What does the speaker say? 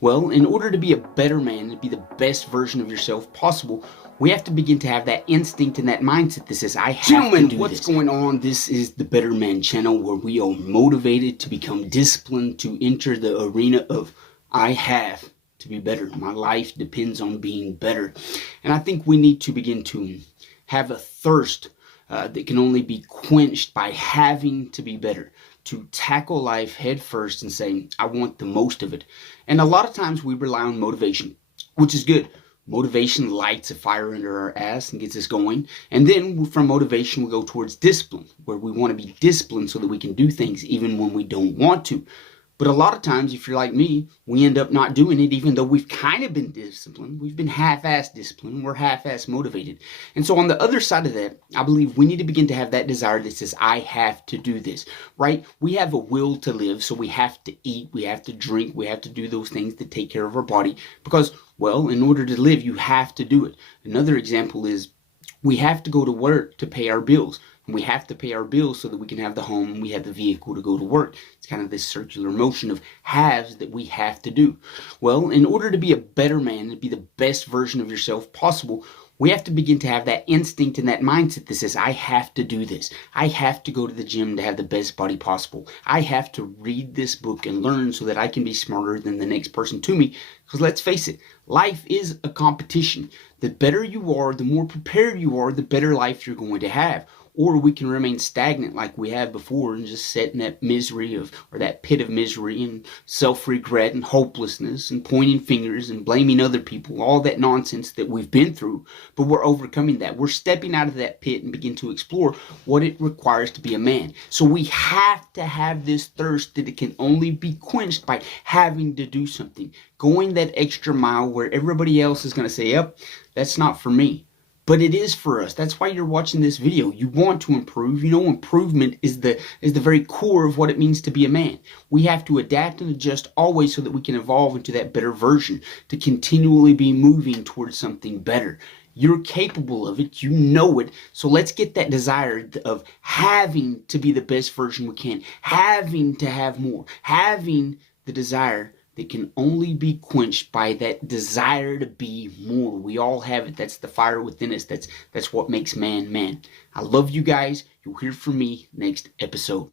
Well, in order to be a better man, to be the best version of yourself possible, we have to begin to have that instinct and that mindset that says, I have Gentlemen, to do what's this. Going on? This is the Better Man channel, where we are motivated to become disciplined, to enter the arena of I have to be better. My life depends on being better. And I think we need to begin to have a thirst that can only be quenched by having to be better, to tackle life head first and say, I want the most of it. And a lot of times we rely on motivation, which is good. Motivation lights a fire under our ass and gets us going. And then from motivation, we go towards discipline, where we want to be disciplined so that we can do things even when we don't want to. But a lot of times, if you're like me, we end up not doing it even though we've kind of been disciplined. We've been half-ass disciplined. We're half-ass motivated. And so on the other side of that, I believe we need to begin to have that desire that says, I have to do this, right? We have a will to live, so we have to eat, we have to drink, we have to do those things that take care of our body because, well, in order to live, you have to do it. Another example is we have to go to work to pay our bills. And we have to pay our bills so that we can have the home and we have the vehicle to go to work. It's kind of this circular motion of haves that we have to do. Well, in order to be a better man, to be the best version of yourself possible, we have to begin to have that instinct and that mindset that says, I have to do this. I have to go to the gym to have the best body possible. I have to read this book and learn so that I can be smarter than the next person to me. Because let's face it, life is a competition. The better you are, the more prepared you are, the better life you're going to have. Or we can remain stagnant like we have before and just sit in that misery or that pit of misery and self-regret and hopelessness and pointing fingers and blaming other people, all that nonsense that we've been through. But we're overcoming that. We're stepping out of that pit and begin to explore what it requires to be a man. So we have to have this thirst that it can only be quenched by having to do something, going that extra mile where everybody else is going to say, yep, that's not for me. But it is for us. That's why you're watching this video. You want to improve. You know, improvement is the very core of what it means to be a man. We have to adapt and adjust always so that we can evolve into that better version, to continually be moving towards something better. You're capable of it. You know it. So let's get that desire of having to be the best version we can, having to have more, having the desire that can only be quenched by that desire to be more. We all have it. That's the fire within us. That's what makes man man. I love you guys. You'll hear from me next episode.